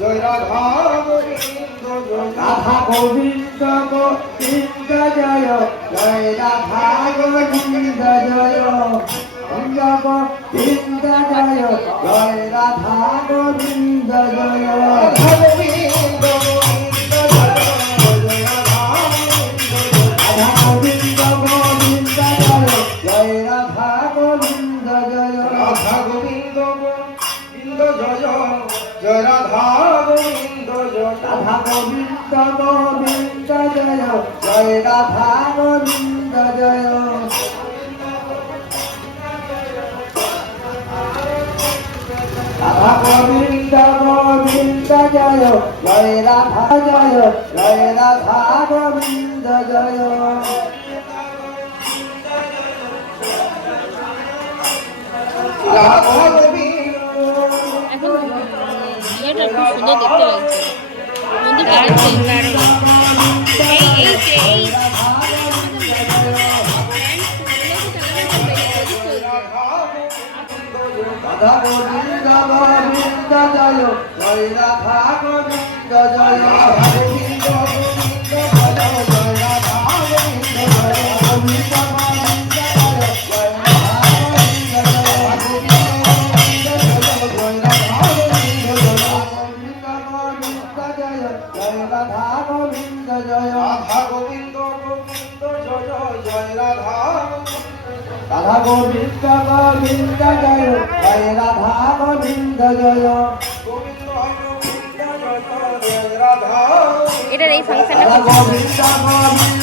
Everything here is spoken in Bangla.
জয় রাধা গোবিন্দ গোবিন্দ জয় জয় রাধা গোবিন্দ জয় গোবিন্দ গোবিন্দ জয় জয় রাধা গোবিন্দ জয় রাধা গোবিন্দ গোবিন্দ জয় গোবিন্দ গোবিন্দ জয় জয় রাধা গোবিন্দ জয় রাধা গোবিন্দ গোবিন্দ জয় জয় রাধা গোবিন্দ জয় রাধা গোবিন্দ গোবিন্দ জয় জয় রাধা গোবিন্দ জয় রাধা গোবিন্দ গোবিন্দ জয় জয় রাধা জয় জয় রাধা গোবিন্দ জয় রাধা গোবিন্দ এটা খুব সুন্দর দেখতে লাগছে মন্দিরটা দেখতে রাধা গোবিন্দ গোবিন্দ জয় জয় রাধা গোবিন্দ জয় রাধা গোবিন্দ গোবিন্দ জয় জয় রাধা গোবিন্দ জয় গোবিন্দ গোবিন্দ জয় জয় রাধা গোবিন্দ জয় গোবিন্দ গোবিন্দ জয় জয় রাধা গোবিন্দ জয় রাধা গোবিন্দ গোবিন্দ জয় জয় রাধা রাধা গোবিন্দ গোবিন্দ জয় জয় রাধা গোবিন্দ জয় গোবিন্দ গোবিন্দ জয় জয় রাধা এটার এই ফাংশনটা রাধা গোবিন্দ গোবিন্দ